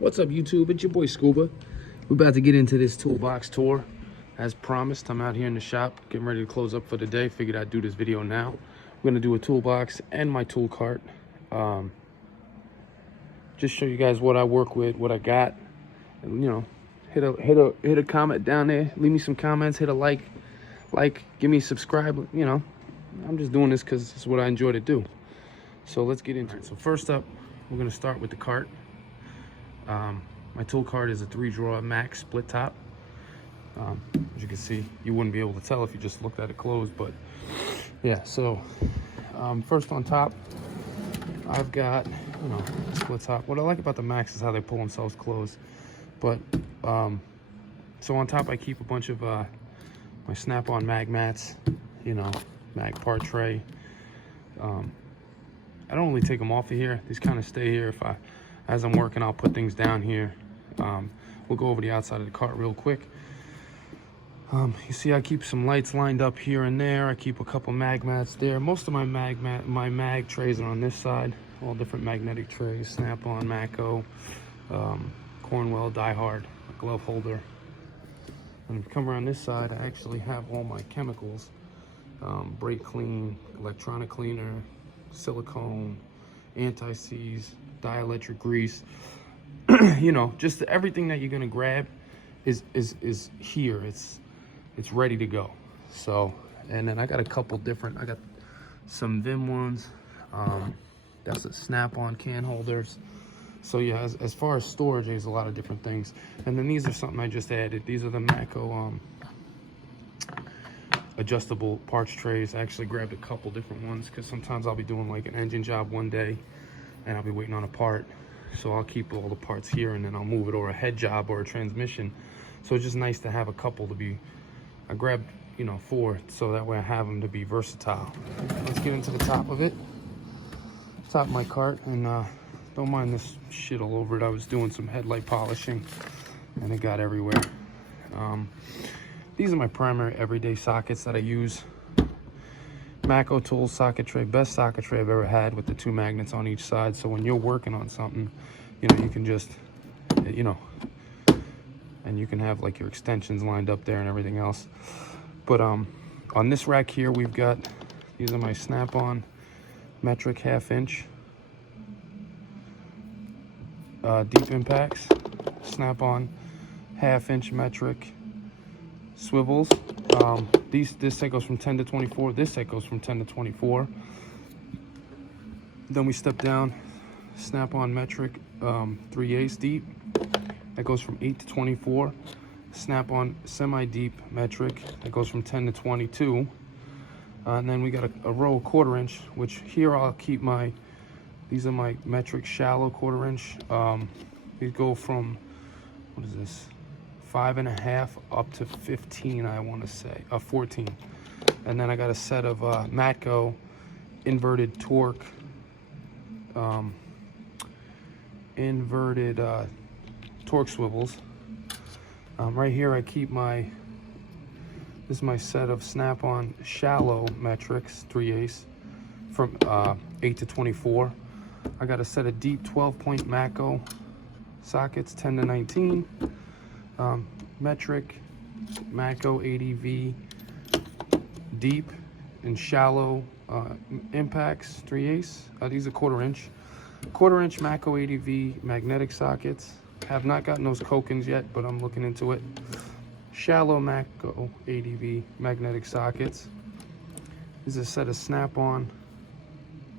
What's up, YouTube? It's your boy Scuba. We're about to get into this toolbox tour. As promised, I'm out here in the shop getting ready to close up for the day. Figured I'd do this video now. We're gonna do a toolbox and my tool cart. Just show you guys what I work with, what I got, and you know, hit a comment down there. Leave me some comments. Hit a like, give me a subscribe. You know, I'm just doing this because it's what I enjoy to do. So let's get into it. So first up, we're gonna start with the cart. My tool cart is a 3-drawer max split top. As you can see, you wouldn't be able to tell if you just looked at it closed, but yeah. So first on top, I've got, you know, split top. What I like about the max is how they pull themselves closed. But so on top, I keep a bunch of my snap-on mag mats, you know, mag part tray. I don't really take them off of here. These kind of stay here. As I'm working, I'll put things down here. We'll go over the outside of the cart real quick. You see, I keep some lights lined up here and there. I keep a couple mag mats there. Most of my mag trays are on this side. All different magnetic trays: Snap-on, Mako, Cornwell, Die Hard, glove holder. And if you come around this side, I actually have all my chemicals: brake clean, electronic cleaner, silicone, anti-seize, dielectric grease. You know, just everything that you're gonna grab is here. It's ready to go. So, and then I got a couple different. I got some Vim ones. That's a Snap-on can holders. So yeah, as far as storage, there's a lot of different things. And then these are something I just added. These are the Mako adjustable parts trays. I actually grabbed a couple different ones because sometimes I'll be doing like an engine job one day and I'll be waiting on a part. So I'll keep all the parts here and then I'll move it, or a head job or a transmission. So it's just nice to have a couple to be, I grabbed, you know, 4, so that way I have them to be versatile. Let's get into the top of it. Top of my cart, and don't mind this shit all over it. I was doing some headlight polishing and it got everywhere. These are my primary everyday sockets that I use. Mako Tools socket tray, best socket tray I've ever had, with the 2 magnets on each side. So when you're working on something, you know, you can just, you know, and you can have like your extensions lined up there and everything else. But on this rack here, we've got, these are my Snap-on metric 1/2 inch deep impacts, Snap-on 1/2 inch metric swivels. This set goes from 10 to 24. This set goes from 10 to 24. Then we step down, Snap-on metric 3/8 deep. That goes from 8 to 24. Snap-on semi-deep metric. That goes from 10 to 22. And then we got a row of 1/4 inch, which here I'll keep my, these are my metric shallow 1/4 inch. These go from, what is this, 5.5 up to 15, I want to say, 14. And then I got a set of Matco inverted torque, torque swivels. Right here I keep my, this is my set of Snap-on shallow metrics 3/8 from 8 to 24. I got a set of deep 12-point Mako sockets 10 to 19. Metric Mako 80V deep and shallow impacts 3/8. These are 1/4 inch. 1/4 inch Mako 80V magnetic sockets. Have not gotten those Kokins yet, but I'm looking into it. Shallow Mako 80V magnetic sockets. This is a set of Snap-on,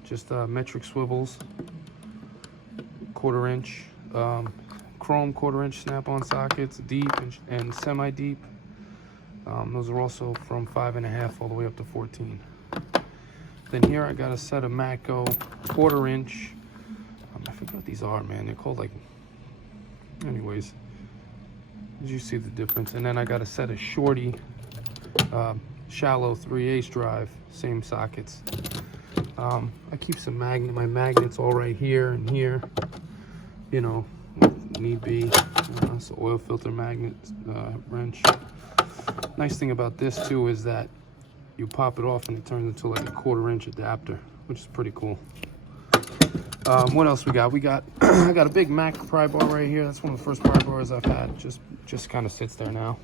just metric swivels, 1/4 inch. Chrome 1/4 inch Snap-on sockets, deep and semi-deep. Those are also from 5.5 all the way up to 14. Then here I got a set of Mako 1/4 inch. I forget what these are, man. They're called like, anyways. Did you see the difference? And then I got a set of Shorty shallow 3/8 drive, same sockets. I keep some my magnets all right here and here, you know, if need be. It's an oil filter magnet wrench. Nice thing about this too is that you pop it off and it turns into like a 1/4 inch adapter, which is pretty cool. What else we got? I got a big Mac pry bar right here. That's one of the first pry bars I've had. Just kind of sits there now.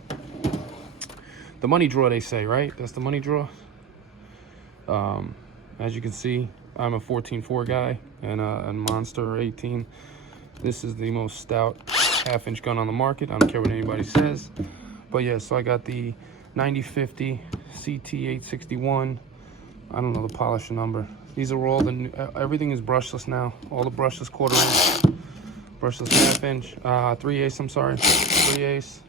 The money drawer, they say, right? That's the money drawer. As you can see, I'm a 14.4 guy and a Monster 18. This is the most stout half-inch gun on the market. I don't care what anybody says. But yeah, so I got the 9050 CT861. I don't know the polisher number. These are all everything is brushless now. All the brushless 1/4 inch, brushless half-inch, 3/8, I'm sorry, 3/8.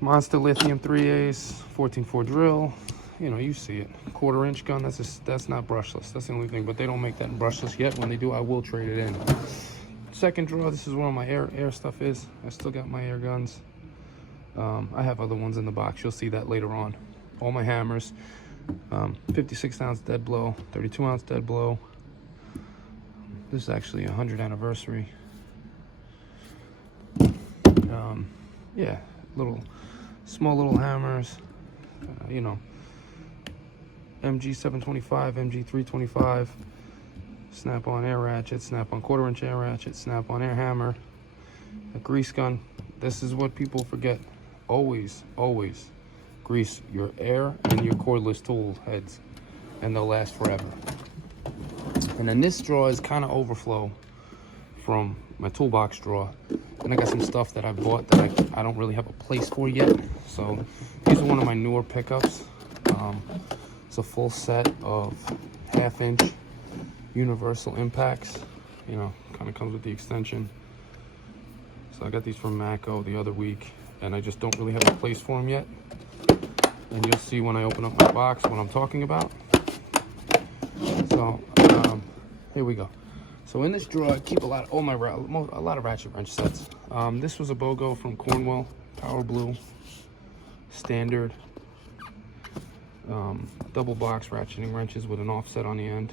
Monster lithium 3/8, 14.4 drill. You know, you see it. 1/4 inch gun, that's not brushless. That's the only thing, but they don't make that in brushless yet. When they do, I will trade it in. Second drawer, this is where my air stuff is. I still got my air guns. I have other ones in the box. You'll see that later on. All my hammers. 56 ounce dead blow, 32 ounce dead blow. This is actually a 100th anniversary. Yeah, small little hammers. You know, MG 725, MG 325, snap-on air ratchet, snap-on 1/4 inch air ratchet, snap-on air hammer, a grease gun. This is what people forget. Always grease your air and your cordless tool heads, and they'll last forever. And then this drawer is kind of overflow from my toolbox drawer, and I got some stuff that I bought that I don't really have a place for yet. So these are one of my newer pickups. It's a full set of half-inch universal impacts. You know, kind of comes with the extension. So I got these from Macco the other week, and I just don't really have a place for them yet. And you'll see when I open up my box what I'm talking about. So here we go. So in this drawer, I keep a lot of ratchet wrench sets. This was a BOGO from Cornwall, Power Blue, standard, double box ratcheting wrenches with an offset on the end.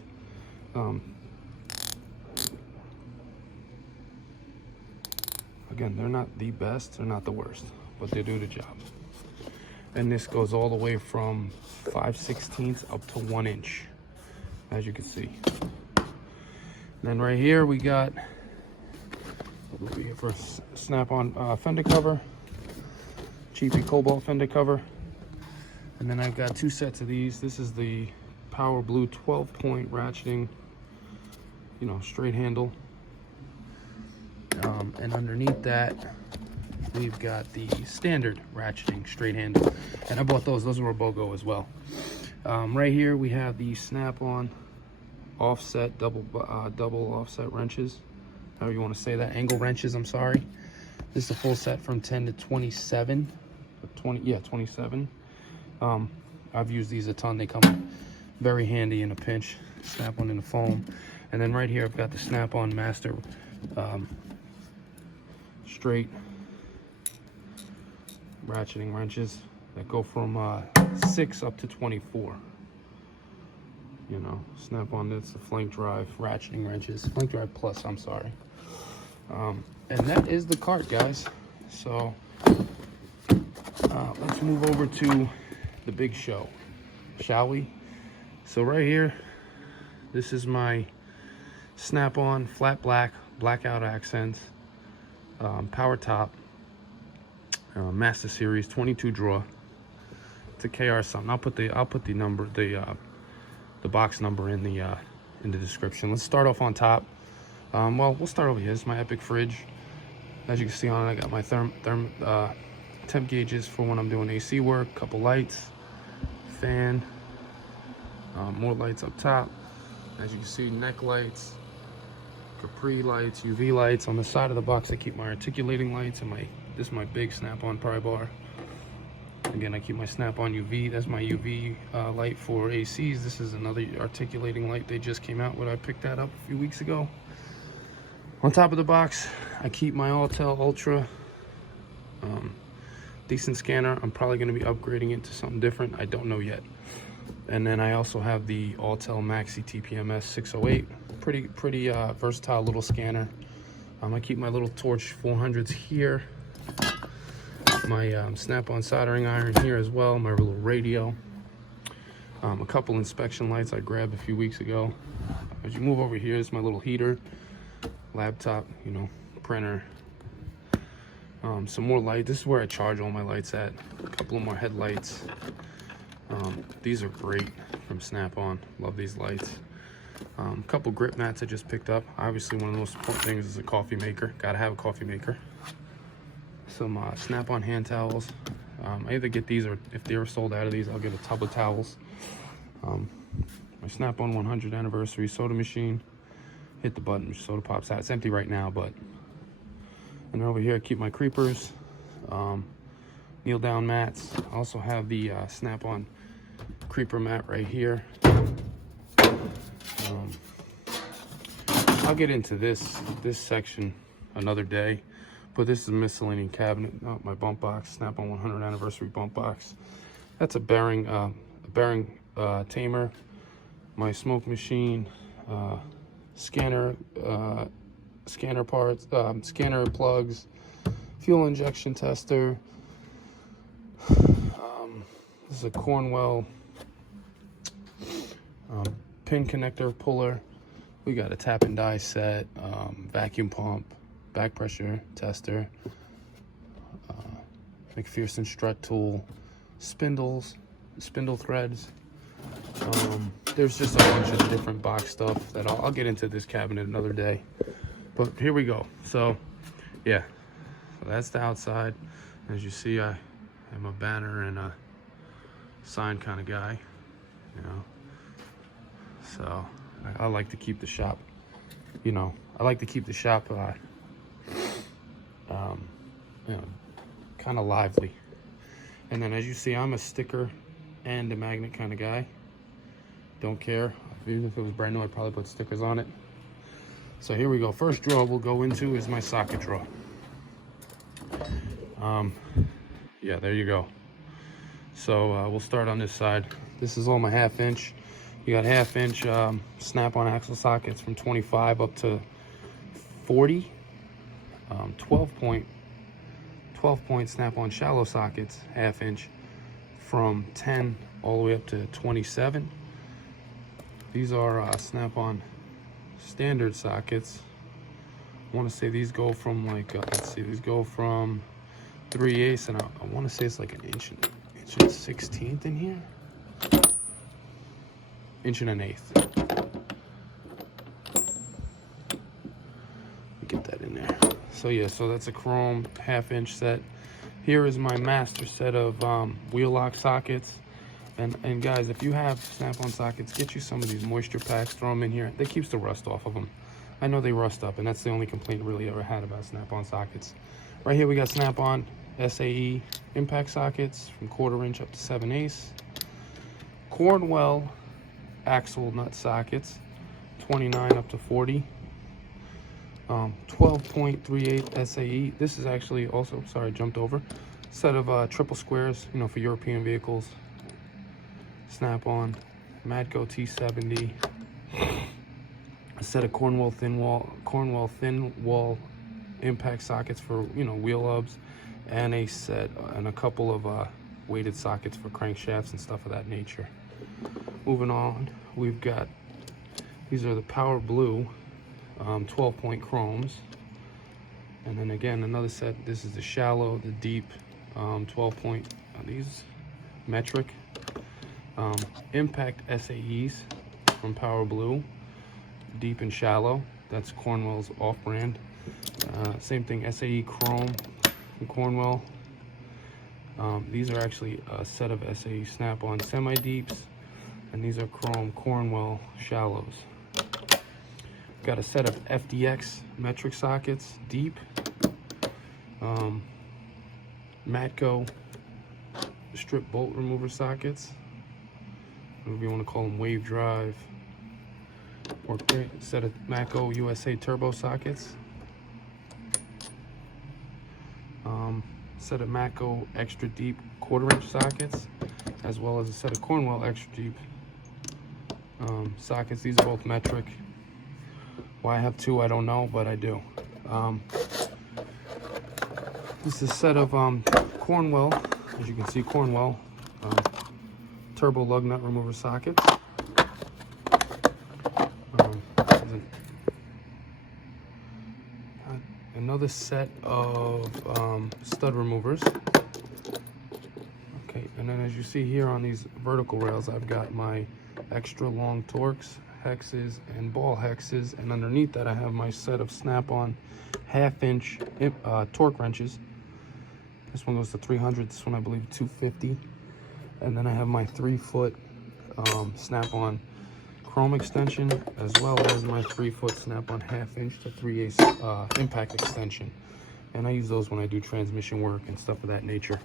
Again, they're not the best, they're not the worst, but they do the job. And this goes all the way from 5/16 up to 1 inch, as you can see. And then right here we got for snap-on fender cover, cheapy cobalt fender cover. And then I've got two sets of these. This is the Power Blue 12-point ratcheting, you know, straight handle. And underneath that, we've got the standard ratcheting straight handle, and I bought those were a BOGO as well. Right here we have the snap-on offset double offset wrenches, however you want to say that, angle wrenches, I'm sorry. This is a full set from 10 to 27, 27. I've used these a ton. They come very handy in a pinch. Snap-on in the foam. And then right here I've got the snap-on master straight ratcheting wrenches that go from 6 up to 24. You know, snap on this, the flank drive ratcheting wrenches, flank drive plus, I'm sorry. And that is the cart, guys. So let's move over to the big show, shall we? So right here, this is my snap-on flat black blackout accents power top Master Series 22 drawer. It's a KR something. I'll put the number, the box number in the description. Let's start off on top. Well, we'll start over here. This is my Epic fridge. As you can see on it, I got my temp gauges for when I'm doing AC work, couple lights, fan, more lights up top. As you can see, neck lights, Capri lights, UV lights. On the side of the box, I keep my articulating lights, and this is my big snap-on pry bar. Again, I keep my snap-on UV. That's my UV light for ACs. This is another articulating light they just came out with. I picked that up a few weeks ago. On top of the box, I keep my Autel Ultra. Decent scanner. I'm probably going to be upgrading it to something different. I don't know yet. And then I also have the Autel Maxi TPMS 608. Pretty versatile little scanner. I keep my little Torch 400s here. My snap-on soldering iron here as well. My little radio. A couple inspection lights I grabbed a few weeks ago. as you move over here is my little heater, laptop, you know, printer. Some more light. This is where I charge all my lights at. A couple of more headlights. These are great from Snap-on. Love these lights. A couple grip mats I just picked up. Obviously, one of the most important things is a coffee maker. Gotta have a coffee maker. Some Snap-on hand towels. I either get these, or if they're sold out of these, I'll get a tub of towels. My Snap-on 100th anniversary soda machine. Hit the button, soda pops out. It's empty right now, but. And over here, I keep my creepers, kneel down mats. I also have the Snap-on creeper mat right here. I'll get into this section another day, but this is a miscellaneous cabinet. Oh, my bump box, Snap-on 100th anniversary bump box. That's a bearing tamer. My smoke machine, scanner parts, scanner plugs, fuel injection tester. This is a Cornwell pin connector puller. We got a tap and die set, vacuum pump, back pressure tester, McPherson strut tool, spindles, spindle threads. There's just a bunch of different box stuff that I'll get into this cabinet another day. But here we go. So, yeah, so that's the outside. As you see, I am a banner and a sign kind of guy, you know. So I like to keep the shop, you know, I like to keep the shop, you know, kind of lively. And then as you see, I'm a sticker and a magnet kind of guy. Don't care. Even if it was brand new, I'd probably put stickers on it. So here we go. First drawer we'll go into is my socket drawer. Yeah, there you go. So we'll start on this side. This is all my 1/2 inch. You got 1/2 inch Snap-on axle sockets from 25 up to 40. 12 point Snap-on shallow sockets, 1/2 inch, from 10 all the way up to 27. These are Snap-on standard sockets. I want to say these go from like let's see, these go from 3/8, and I want to say it's like an inch and 1/16 in here, inch and 1/8. Get that in there. So yeah, so that's a chrome 1/2 inch set. Here is my master set of wheel lock sockets. And guys, if you have Snap-on sockets, get you some of these moisture packs, throw them in here. That keeps the rust off of them. I know they rust up, and that's the only complaint really ever had about Snap-on sockets. Right here we got Snap-on SAE impact sockets from 1/4 inch up to 7/8. Cornwell axle nut sockets, 29 up to 40. 12.38 SAE. This is actually also, sorry, jumped over. Set of triple squares, you know, for European vehicles. Snap-on Matco T70. A set of Cornwell thin wall impact sockets for, you know, wheel hubs, and a set and a couple of weighted sockets for crankshafts and stuff of that nature. Moving on, we've got, these are the Power Blue 12-point chromes, and then again another set. This is the shallow, the deep 12-point. These metric impact SAEs from Power Blue, deep and shallow. That's Cornwell's off-brand. Same thing, SAE chrome from Cornwell. These are actually a set of SAE Snap-on semi-deeps, and these are chrome Cornwell shallows. Got a set of FDX metric sockets, deep. Matco strip bolt remover sockets, whatever you want to call them, wave drive. Or a set of Matco USA turbo sockets. Set of Matco extra deep 1/4 inch sockets, as well as a set of Cornwell extra deep sockets. These are both metric. Why I have two, I don't know, but I do. This is a set of Cornwell, as you can see, Cornwell turbo lug nut remover sockets. another set of stud removers. Okay, and then as you see here on these vertical rails, I've got my extra long Torx, hexes, and ball hexes, and underneath that I have my set of snap-on half-inch torque wrenches. This one goes to 300, this one I believe 250. And then I have my 3-foot snap-on chrome extension, as well as my 3-foot snap-on half-inch to 3/8 impact extension. And I use those when I do transmission work and stuff of that nature.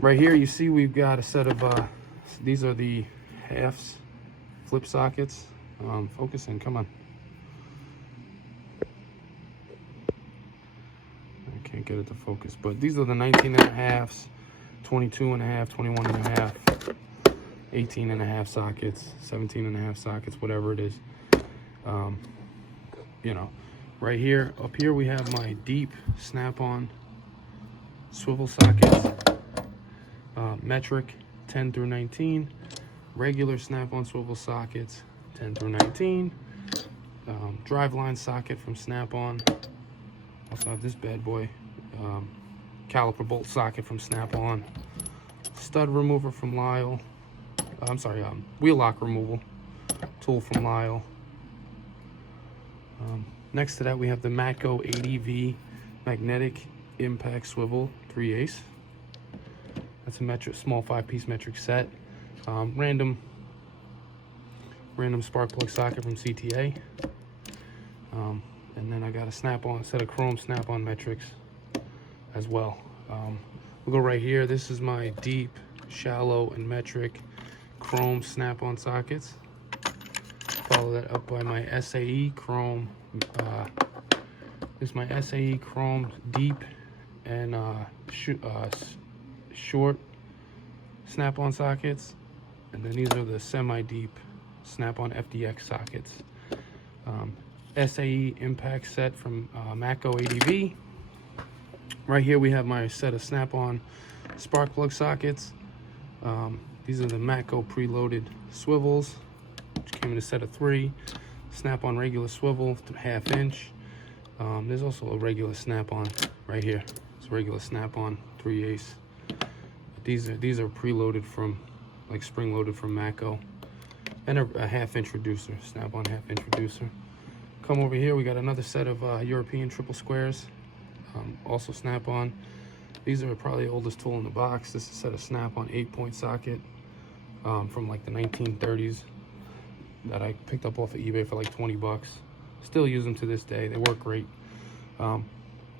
Right here you see we've got a set of, these are the halves flip sockets. Focus in, come on. I can't get it to focus, but these are the 19.5s, 22.5, 21.5, 18.5 sockets, 17.5 sockets, whatever it is. You know, right here, up here we have my deep snap-on swivel sockets, metric 10 through 19, regular snap-on swivel sockets 10 through 19, driveline socket from Snap-on. Also have this bad boy, caliper bolt socket from Snap-on, stud remover from Lyle. I'm sorry, wheel lock removal tool from Lyle. Next to that we have the Matco 80V magnetic impact swivel 3/8. That's a metric, small 5-piece metric set. Random spark plug socket from CTA. And then I got a snap-on set of chrome snap-on metrics as well. We'll go right here. This is my deep, shallow, and metric chrome snap-on sockets. Follow that up by my SAE chrome. This is my SAE chrome deep and short snap-on sockets. And then these are the semi-deep snap-on FDX sockets. SAE impact set from Matco 80V. Right here we have my set of snap-on spark plug sockets. These are the Matco preloaded swivels, which came in a set of 3. Snap-on regular swivel, 1/2 inch. There's also a regular snap-on right here. It's a regular snap-on 3/8. These are preloaded from, like spring-loaded from Matco. And a 1/2 inch reducer, snap-on 1/2 inch reducer. Come over here, we got another set of European triple squares, also snap-on. These are probably the oldest tool in the box. This is a set of snap-on 8-point socket from like the 1930s that I picked up off of eBay for like 20 bucks. Still use them to this day, they work great.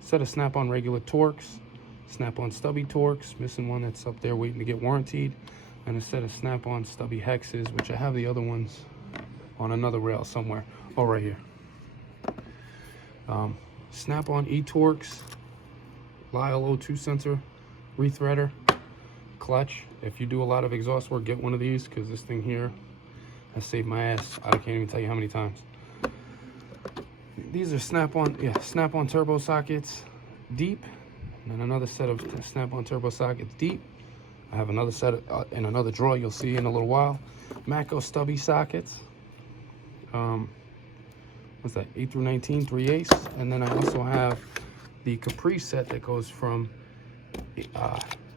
Set of snap-on regular Torx, snap-on stubby Torx, missing one that's up there waiting to get warrantied, and a set of snap-on stubby hexes, which I have the other ones on another rail somewhere. Oh, right here. Snap-on e-Torx, Lyle O2 sensor, rethreader, clutch. If you do a lot of exhaust work, get one of these, because this thing here has saved my ass. I can't even tell you how many times. These are snap-on turbo sockets, deep, and then another set of snap-on turbo sockets, deep. I have another set in another drawer you'll see in a little while. Matco stubby sockets. What's that? 8 through 19, 3/8. And then I also have the Capri set that goes from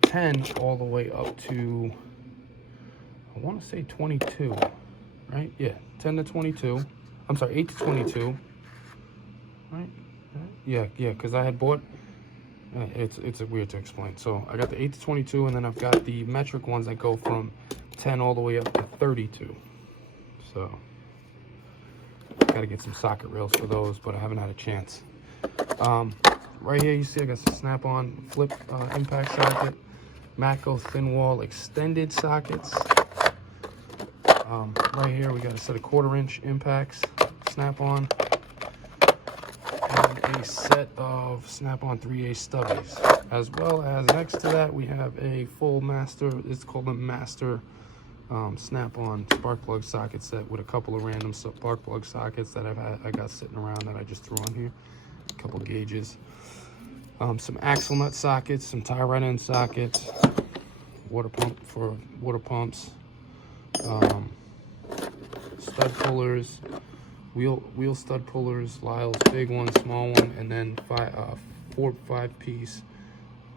10 all the way up to, I want to say 22, right? Yeah, 10 to 22. I'm sorry, 8 to 22. Right? Yeah, because I had bought, it's weird to explain. So I got the 8 to 22, and then I've got the metric ones that go from 10 all the way up to 32. So got to get some socket rails for those, but I haven't had a chance. Right here you see I got some snap-on flip impact socket, Matco thin wall extended sockets. Right here we got a set of 1/4 inch impacts, snap-on, and a set of snap-on 3/8 stubbies. As well as next to that we have a full master, it's called a master snap-on spark plug socket set with a couple of random spark plug sockets that I got sitting around that I just threw on here. A couple gauges, some axle nut sockets, some tie rod end sockets, water pump for water pumps, stud pullers, wheel stud pullers, Lyle's big one, small one, and then 5-piece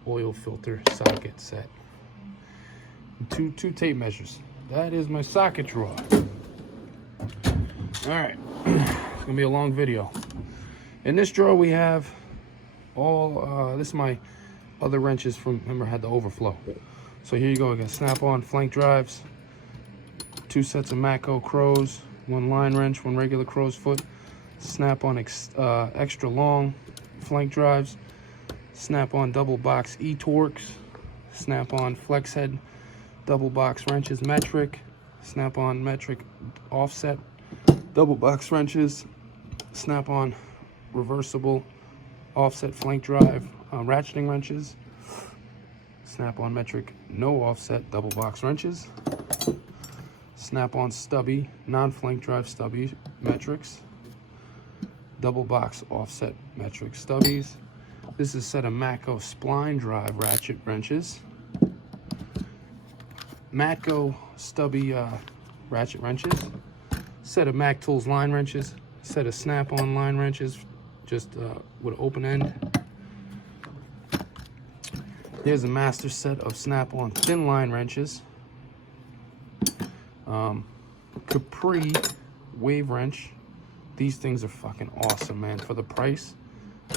oil filter socket set. And two tape measures. That is my socket drawer. All right, it's gonna be a long video. In this drawer we have all, this is my other wrenches from, remember I had the overflow. So here you go, I got Snap-on flank drives, 2 sets of Matco crows, 1 line wrench, 1 regular crow's foot, Snap-on extra long flank drives, Snap-on double box E-Torx, Snap-on flex head double box wrenches metric, Snap-on metric offset double box wrenches, Snap-on reversible offset flank drive ratcheting wrenches, Snap-on metric no offset double box wrenches, Snap-on stubby non-flank drive stubby metrics, double box offset metric stubbies. This is a set of Matco spline drive ratchet wrenches, Matco stubby ratchet wrenches, set of Mac Tools line wrenches, set of Snap-on line wrenches, just with an open end. There's a master set of Snap-on thin line wrenches, Capri wave wrench. These things are fucking awesome, man. For the price,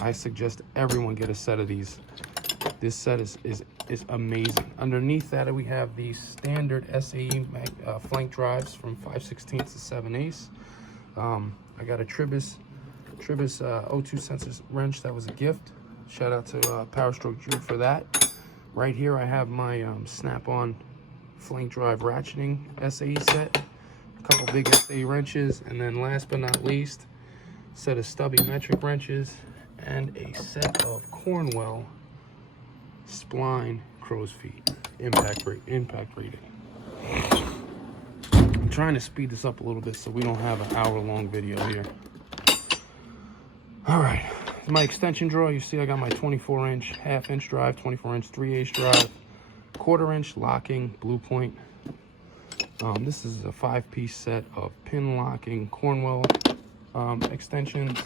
I suggest everyone get a set of these. This set is amazing. Underneath that, we have these standard SAE flank drives from 5/16 to 7/8. I got a Tribus O2 sensors wrench that was a gift. Shout out to Power Stroke Jude for that. Right here, I have my Snap-on flank drive ratcheting SAE set, a couple big SAE wrenches, and then last but not least, a set of stubby metric wrenches and a set of Cornwell spline crow's feet impact rating. I'm trying to speed this up a little bit so we don't have an hour-long video here. All right, my extension drawer. You see I got my 24-inch half-inch drive, 24-inch 3/8 drive, 1/4-inch locking Blue Point. This is a 5-piece set of pin locking Cornwell extensions,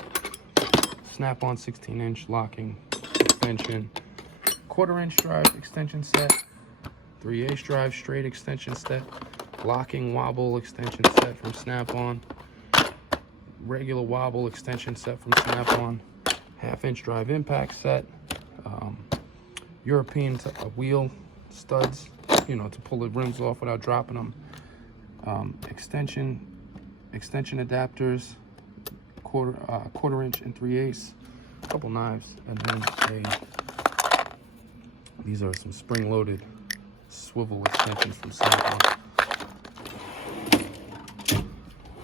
Snap-on 16-inch locking extension, 1/4-inch drive extension set, 3/8 drive straight extension set, locking wobble extension set from Snap-on, regular wobble extension set from Snap-on, 1/2-inch drive impact set, European wheel studs, you know, to pull the rims off without dropping them, extension adapters, 1/4-inch and 3/8, a couple knives, and then these are some spring-loaded swivel extensions from Snap-on.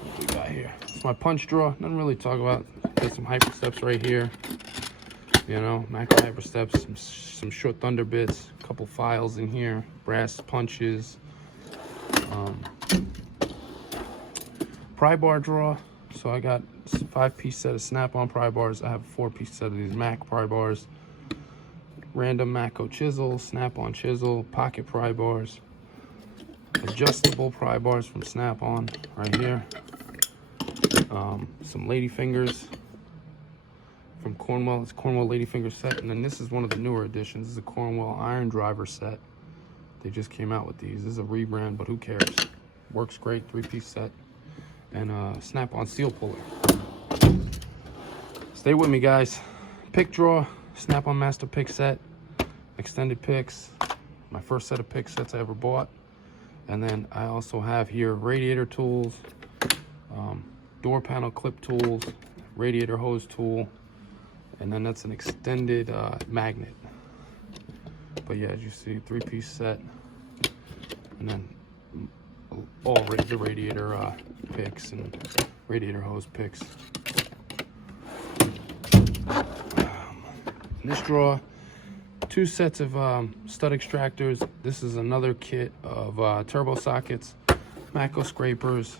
What we got here? It's my punch drawer. Nothing really to talk about. Got some hyper steps right here. You know, Macro hyper steps, some short thunder bits, a couple files in here, brass punches, pry bar drawer. So I got a 5-piece set of Snap-on pry bars. I have a 4-piece set of these Mac pry bars, random Matco chisel, Snap-on chisel, pocket pry bars, adjustable pry bars from Snap-on right here, some lady fingers from Cornwell. It's Cornwell lady finger set, and then this is one of the newer additions. This is a Cornwell iron driver set. They just came out with these. This is a rebrand, but who cares? Works great. 3-piece set, and Snap-on seal puller. Stay with me, guys. Pick drawer, Snap-on master pick set, extended picks, my first set of pick sets I ever bought. And then I also have here radiator tools, door panel clip tools, radiator hose tool, and then that's an extended magnet. But yeah, as you see, 3-piece set, and then all the radiator picks and radiator hose picks. In this drawer, 2 sets of stud extractors. This is another kit of turbo sockets, Matco scrapers,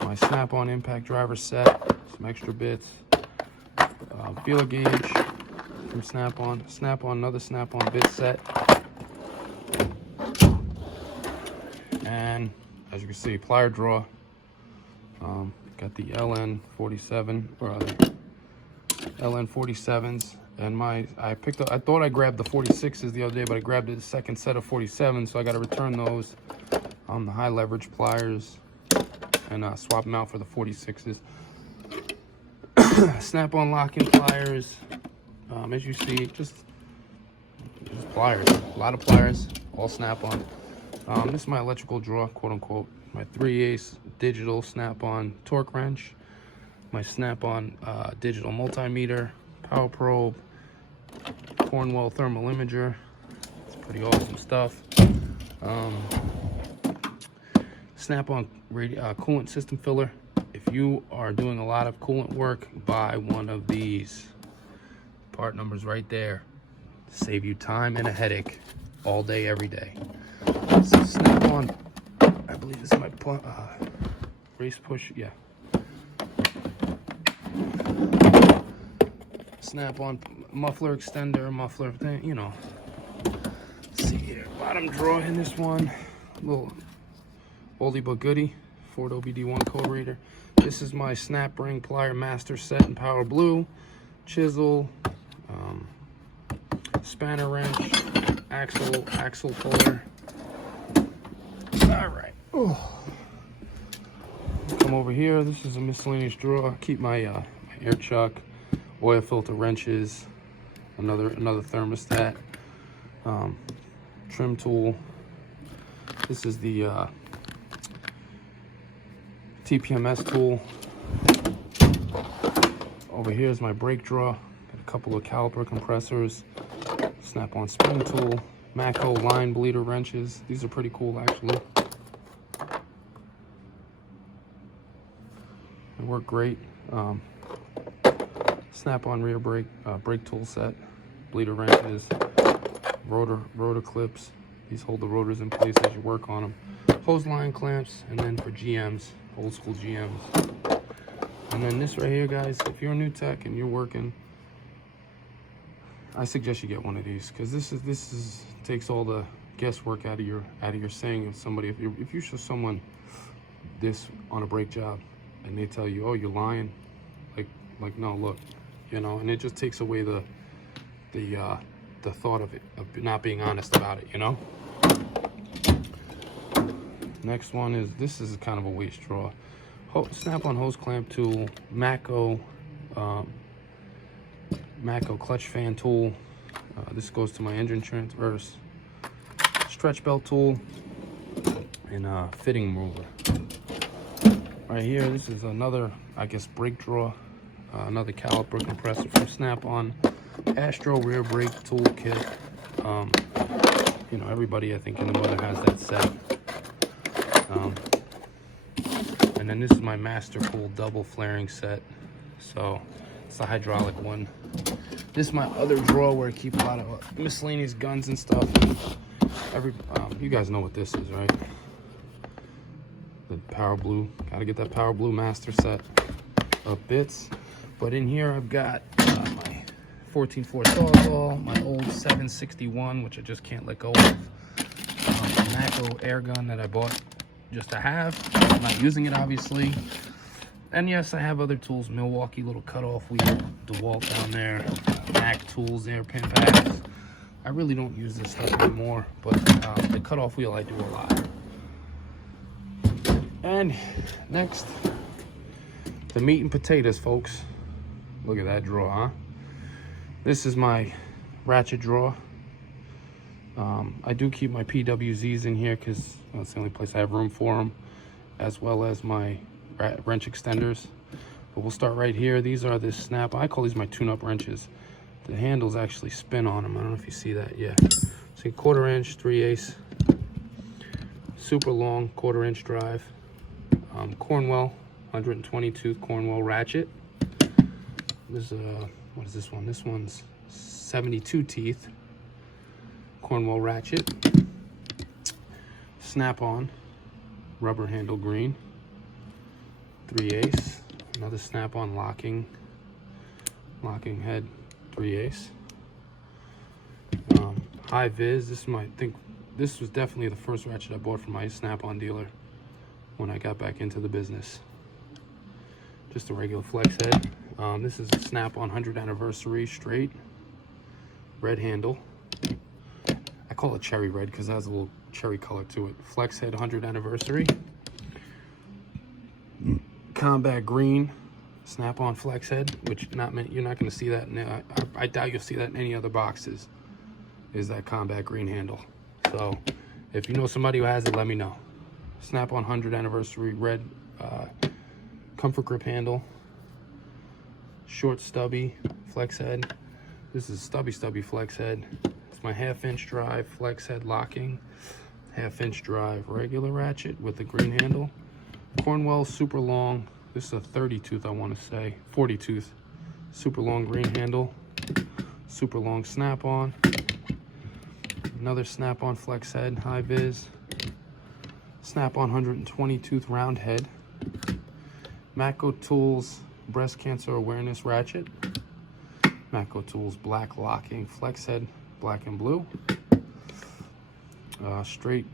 my Snap-on impact driver set, some extra bits, feeler gauge from Snap-on, another Snap-on bit set, and as you can see, plier drawer. Got Got the LN47 or LN47s, and I thought I grabbed the 46s the other day, but I grabbed the second set of 47s, so I got to return those on the high leverage pliers and swap them out for the 46s. Snap-on locking pliers. As you see, just pliers, a lot of pliers, all Snap-on. This is my electrical drawer, quote unquote. My 3/8 digital Snap-on torque wrench. My Snap-on digital multimeter, power probe, Cornwell thermal imager. It's pretty awesome stuff. Snap-on coolant system filler. If you are doing a lot of coolant work, buy one of these. Part number's right there. Save you time and a headache all day, every day. So Snap-on, I believe this is my race push, yeah. Snap-on muffler extender, muffler thing, you know. Let's see here, bottom drawer in this one, little oldie but goodie, Ford OBD1 code reader. This is my snap ring plier master set in power blue, chisel, spanner wrench, axle puller. All right. Oh. Come over here. This is a miscellaneous drawer. I keep my air chuck, oil filter wrenches, another thermostat, trim tool. This is the TPMS tool. Over here is my brake drawer. Got a couple of caliper compressors, Snap-on spring tool, Mako line bleeder wrenches. These are pretty cool, actually. They work great. Snap-on rear brake tool set, bleeder wrenches, rotor clips. These hold the rotors in place as you work on them. Hose line clamps, and then for GMs, old school GMs. And then this right here, guys, if you're a new tech and you're working, I suggest you get one of these, because this takes all the guesswork out of your saying of somebody. If you show someone this on a brake job and they tell you, oh, you're lying, like no, look, you know, and it just takes away the thought of it, of not being honest about it, you know. Next one is, this is kind of a waste drawer. Snap-on hose clamp tool, Mako clutch fan tool. This goes to my engine transverse. Stretch belt tool, and fitting remover. Right here, this is another, I guess, brake drawer. Another caliper compressor from Snap-on. Astro rear brake tool kit. You know, everybody I think in the motor has that set. And then this is my master pool double flaring set. So it's a hydraulic one. This is my other drawer where I keep a lot of miscellaneous guns and stuff. You guys know what this is, right? The Power Blue. Gotta get that Power Blue master set of bits. But in here I've got my 14-4 Sawzall, my old 761, which I just can't let go of. A Mako air gun that I bought just to have. I'm not using it, obviously. And yes, I have other tools. Milwaukee little cutoff wheel, DeWalt down there, Mac tools there, pin pads. I really don't use this stuff anymore, but the cutoff wheel I do a lot. And next, the meat and potatoes, folks. Look at that drawer, huh? This is my ratchet drawer. I do keep my PWZs in here because that's the only place I have room for them, as well as my wrench extenders. But we'll start right here. These are the I call these my tune-up wrenches. The handles actually spin on them. I don't know if you see that. Yeah. So 1/4 inch, 3/8, super long 1/4 inch drive. Cornwell 120 tooth Cornwell ratchet. This what is this one? This one's 72 teeth Cornwell ratchet. Snap-on rubber handle green, 3/8. Another Snap-on locking head, 3/8. High vis. This is I think this was definitely the first ratchet I bought from my Snap-on dealer when I got back into the business. just a regular flex head. This is a Snap-on 100 anniversary straight red handle. I call it cherry red because it has a little cherry color to it. Flex head 100 anniversary. Combat green Snap-on flex head, which you're not going to see that. I doubt you'll see that in any other boxes. Is that combat green handle? So if you know somebody who has it, let me know. Snap-on 100 anniversary red comfort grip handle. Short stubby flex head. This is stubby flex head. It's my 1/2" drive flex head locking. 1/2" drive regular ratchet with the green handle. Cornwell super long. This is a 30 tooth, I want to say. 40 tooth. Super long green handle. Super long Snap-on. Another Snap-on flex head, high vis. Snap-on 120 tooth round head. Matco Tools breast cancer awareness ratchet. Matco Tools black locking flex head, black and blue. Straight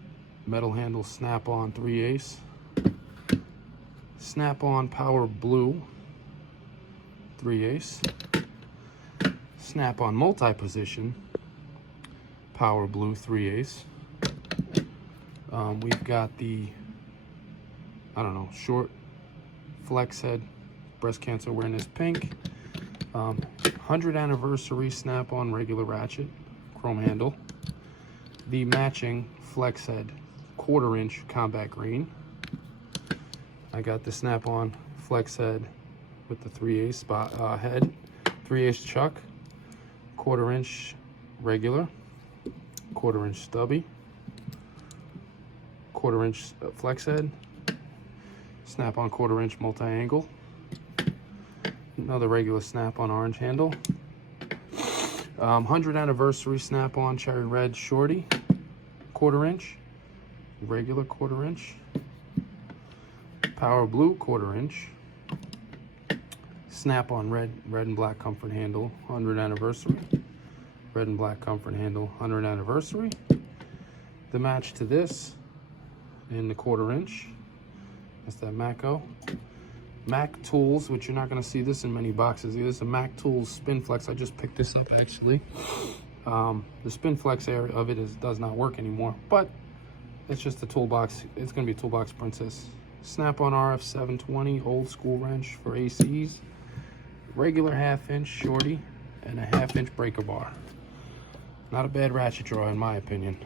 metal handle Snap-on 3/8. Snap-on power blue 3/8. Snap-on multi-position power blue 3/8. We've got the, I don't know, short flex head breast cancer awareness pink. 100 anniversary Snap-on regular ratchet chrome handle. The matching flex head 1/4" combat green. I got the Snap-on flex head with the 3/8 spot head, 3/8 chuck, 1/4" regular, 1/4" stubby, 1/4" flex head, Snap-on 1/4" multi-angle, another regular Snap-on orange handle, 100 anniversary Snap-on cherry red shorty, 1/4", regular 1/4", power blue 1/4", Snap-on red and black comfort handle 100 anniversary, red and black comfort handle 100 anniversary. The match to this in the 1/4", that's that Matco. Mac Tools, which you're not going to see this in many boxes either. This is a Mac Tools Spin Flex. I just picked this up actually. The Spin Flex area of it does not work anymore, but it's just a toolbox. It's going to be a toolbox princess. Snap-on RF 720 old school wrench for ACs. Regular 1/2" shorty and a 1/2" breaker bar. Not a bad ratchet drawer in my opinion.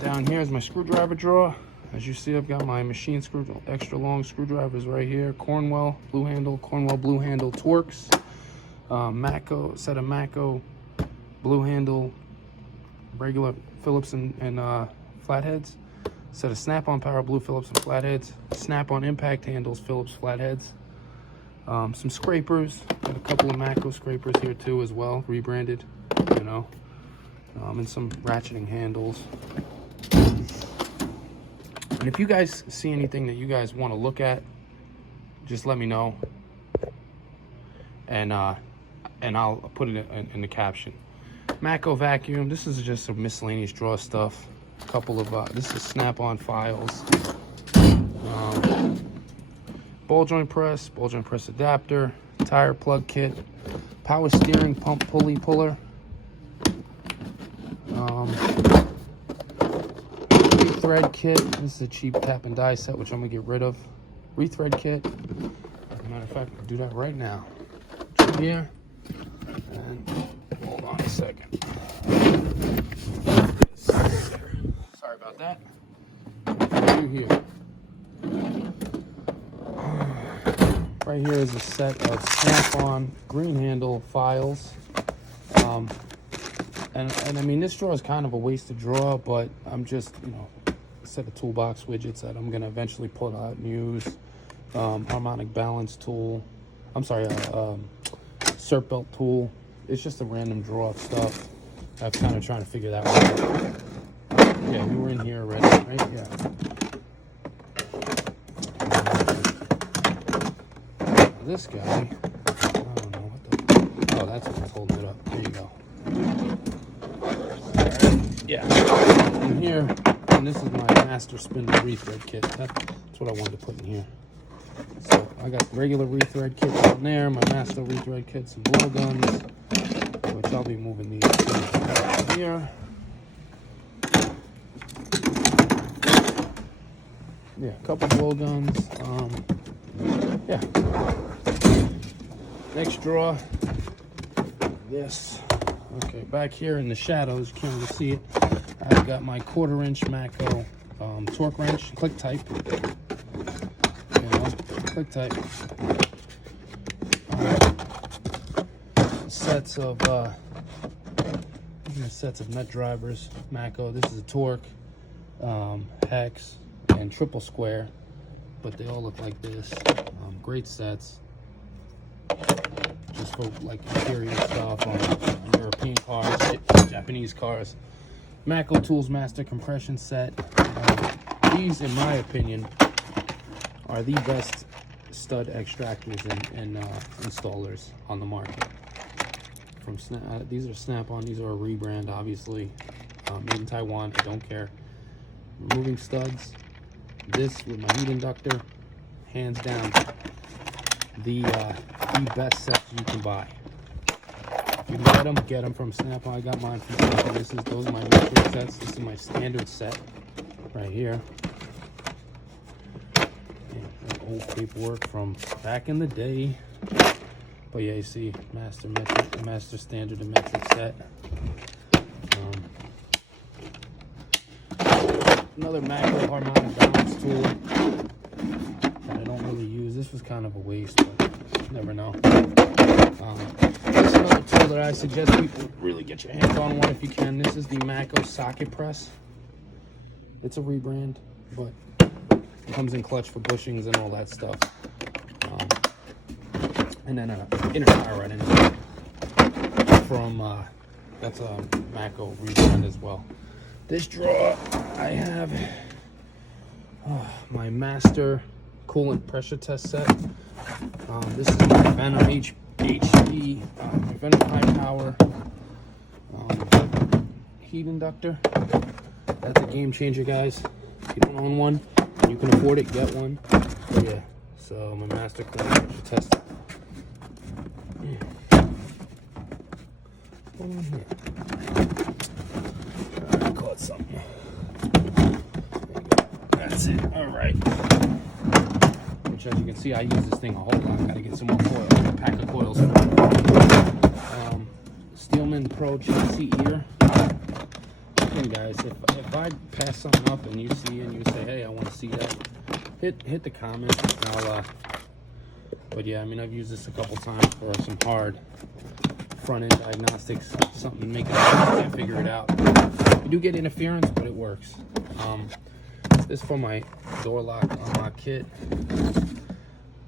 Down here is my screwdriver drawer. As you see, I've got my machine extra long screwdrivers right here. Cornwell blue handle Torx. Matco, set of Matco blue handle, regular Phillips and flatheads. Set of Snap-on power blue Phillips and flatheads. Snap-on impact handles Phillips flatheads. Some scrapers. Got a couple of Matco scrapers here too as well, rebranded, you know. And some ratcheting handles. And if you guys see anything that you guys want to look at, just let me know, and I'll put it in the caption. Matco vacuum. This is just some miscellaneous drawer stuff. A couple of this is Snap-on files. Ball joint press adapter, tire plug kit, power steering pump pulley puller. Rethread kit. This is a cheap tap and die set, which I'm gonna get rid of. Rethread kit. As a matter of fact, I'll do that right now. Here. And hold on a second. Sorry about that. Through here. Right here is a set of Snap-on green handle files. And I mean, this drawer is kind of a wasted drawer, but I'm just, you know, a set of toolbox widgets that I'm gonna eventually pull out and use. Harmonic balance tool. I'm sorry, SERP belt tool. It's just a random drawer of stuff. I'm kind of trying to figure that one out. Yeah, we were in here already, right? Yeah. This guy, I don't know what the, oh, that's what's holding it up. There you go. Yeah, in here, and this is my master spindle rethread kit. That's what I wanted to put in here. So I got the regular rethread kit down there, my master rethread kit, some blowguns, which I'll be moving these to here. Yeah, a couple blowguns. Yeah. Next drawer. This. Okay, back here in the shadows, you can't really see it. I've got my 1/4" Mako torque wrench, click type. You know, click type. Sets of nut drivers, Mako. This is a torque, hex, and triple square, but they all look like this. Great sets, just for like interior stuff on European cars, Japanese cars. Mako Tools Master compression set. These, in my opinion, are the best stud extractors and installers on the market. From these are Snap-on. These are a rebrand, obviously, made in Taiwan. I don't care. Removing studs. This with my heat inductor, hands down, the best sets you can buy. If you can get them from Snap-on. I got mine from Snap-on. Those are my mystery sets. This is my standard set right here. Old paperwork from back in the day. But yeah, you see, master standard and metric set. Another Mako harmonic balance tool that I don't really use. This was kind of a waste, but you never know. This is another tool that I suggest people really get your hands on one if you can. This is the Mako socket press. It's a rebrand, but it comes in clutch for bushings and all that stuff. And then an inner tire right in there from that's a Mako rebrand as well. This drawer, I have my master coolant pressure test set. This is my Venom HD my Venom high power heat inductor. That's a game changer, guys. If you don't own one and you can afford it, get one. But yeah, so my master coolant pressure test. What's on here? I caught something. That's it. All right. Which, as you can see, I use this thing a whole lot. Gotta get some more coil. A pack of coils. Steelman Pro chassis ear. Again, guys, if I pass something up and you see and you say, hey, I want to see that, hit the comments. And but yeah, I mean, I've used this a couple times for some hard front-end diagnostics, something making it, can't figure it out. You do get interference, but it works. This for my door lock unlock kit.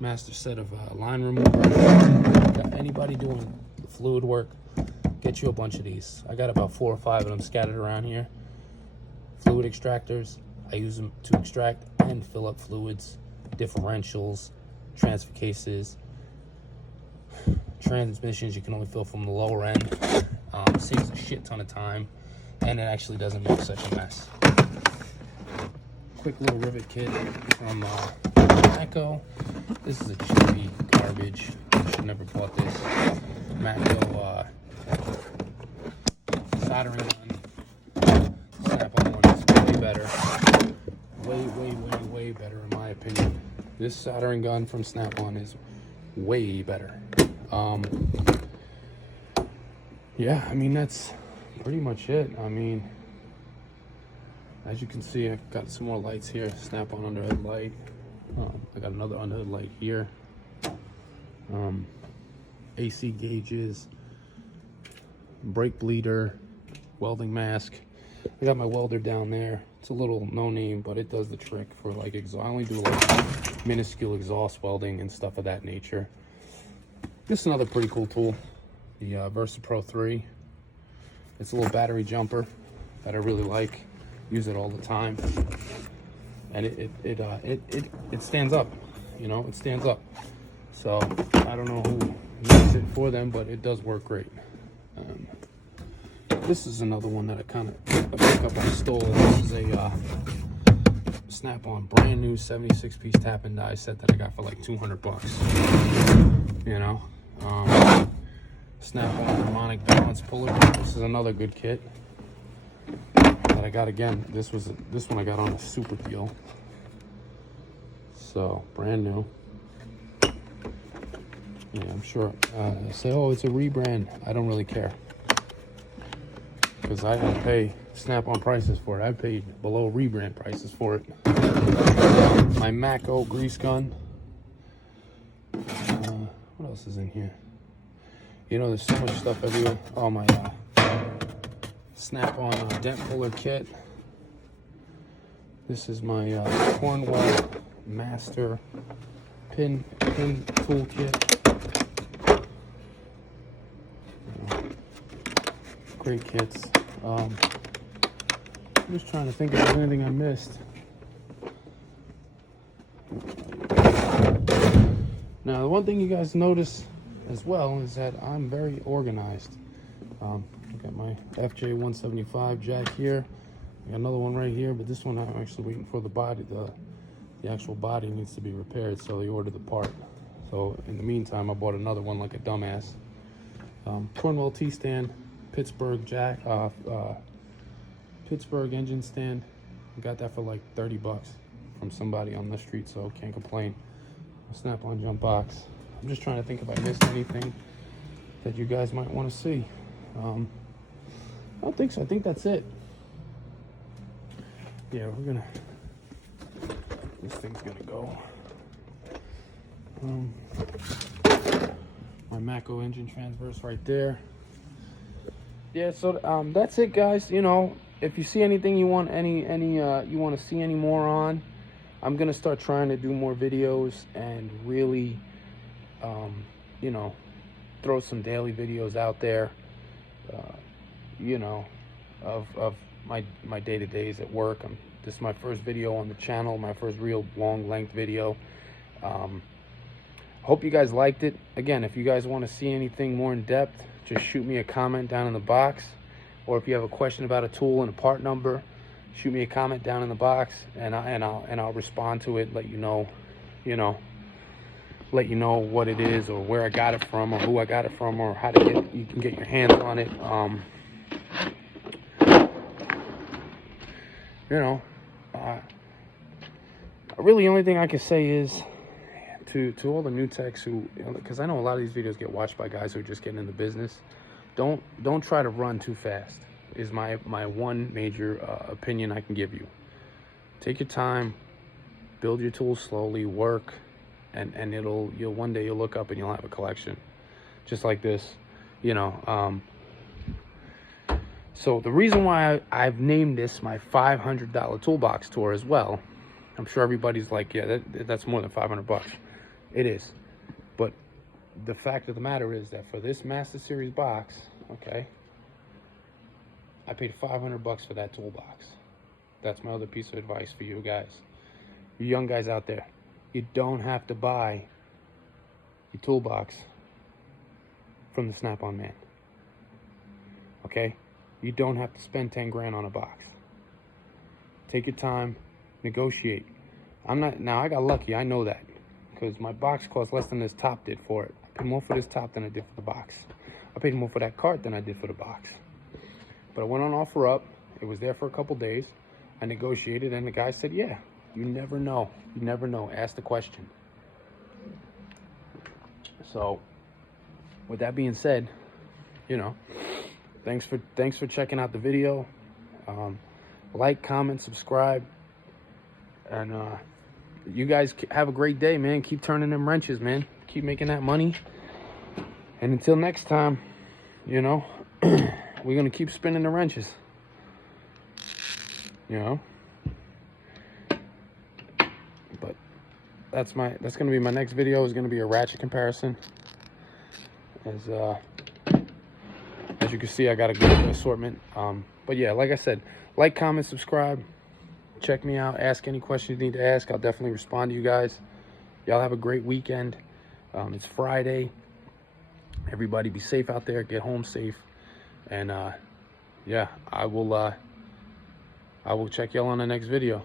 Master set of line remover. Anybody doing fluid work, get you a bunch of these. I got about 4 or 5 of them scattered around here. Fluid extractors. I use them to extract and fill up fluids, differentials, transfer cases, transmissions you can only fill from the lower end. Saves a shit ton of time, and it actually doesn't make such a mess. Quick little rivet kit from Mako. This is a cheapy garbage. I should never bought this. Mako soldering gun. Snap-on one is way better. Way better in my opinion. This soldering gun from Snap-on is way better. Yeah, I mean, that's pretty much it. I mean, as you can see, I've got some more lights here. Snap-on underhood light. I got another underhood light here. AC gauges, brake bleeder, welding mask. I got my welder down there. It's a little no name, but it does the trick for like exhaust. I only do like minuscule exhaust welding and stuff of that nature. This is another pretty cool tool, the Versa Pro 3. It's a little battery jumper that I really like. Use it all the time, and it stands up. You know, it stands up. So I don't know who makes it for them, but it does work great. This is another one that I picked up on stole. This is a Snap-on brand new 76-piece tap and die set that I got for like 200 bucks. You know, Snap-on harmonic balance puller. This is another good kit that I got again. This one I got on a super deal. So brand new. Yeah, I'm sure. Say, oh, it's a rebrand. I don't really care, because I didn't pay Snap-on prices for it. I paid below rebrand prices for it. My Mako grease gun. What else is in here? You know, there's so much stuff everywhere. Oh, my Snap-on dent puller kit. This is my Cornwell Master pin tool kit. Great kits. I'm just trying to think if there's anything I missed. Now, the one thing you guys notice as well is that I'm very organized. I got my FJ 175 jack here. I got another one right here, but this one I'm actually waiting for the body. The actual body needs to be repaired, so they ordered the part. So in the meantime, I bought another one like a dumbass. Cornwell T-stand. Pittsburgh jack, Pittsburgh engine stand. I got that for like 30 bucks from somebody on the street, so can't complain. Snap-on jump box. I'm just trying to think if I missed anything that you guys might want to see. I don't think so. I think that's it. Yeah, this thing's gonna go. My Mako engine transverse right there. Yeah, so that's it, guys. You know, if you see anything you want you want to see any more on, I'm gonna start trying to do more videos and really, you know, throw some daily videos out there. You know, of my day-to-days at work. This is my first video on the channel, my first real long length video. Hope you guys liked it. Again, if you guys want to see anything more in depth, just shoot me a comment down in the box, or if you have a question about a tool and a part number, shoot me a comment down in the box, and I'll respond to it. Let you know what it is, or where I got it from, or who I got it from, or how you can get your hands on it. You know, really, the only thing I can say is to all the new techs who, because I know a lot of these videos get watched by guys who are just getting in the business. Don't try to run too fast. Is my one major opinion I can give you. Take your time, build your tools slowly, work, and one day you'll look up and you'll have a collection, just like this, you know. So the reason why I've named this my $500 toolbox tour as well, I'm sure everybody's like, yeah, that's more than 500 bucks. It is. But the fact of the matter is that for this Master Series box, okay, I paid 500 bucks for that toolbox. That's my other piece of advice for you guys. You young guys out there, you don't have to buy your toolbox from the Snap-on man. Okay? You don't have to spend 10 grand on a box. Take your time, negotiate. Now I got lucky, I know that, because my box cost less than this top did for it. I paid more for this top than I did for the box. I paid more for that cart than I did for the box. But I went on offer up. It was there for a couple days. I negotiated, and the guy said, yeah, you never know. You never know. Ask the question. So, with that being said, you know, thanks for checking out the video. Like, comment, subscribe, and you guys have a great day, man. Keep turning them wrenches, man. Keep making that money. And until next time, you know, we're gonna keep spinning the wrenches. You know. But that's gonna be my next video. Is gonna be a ratchet comparison. As you can see, I got a good assortment. But yeah, like I said, like, comment, subscribe. Check me out. Ask any questions you need to ask. I'll definitely respond to you guys. Y'all have a great weekend. It's Friday. Everybody be safe out there. Get home safe. And yeah, I will check y'all on the next video.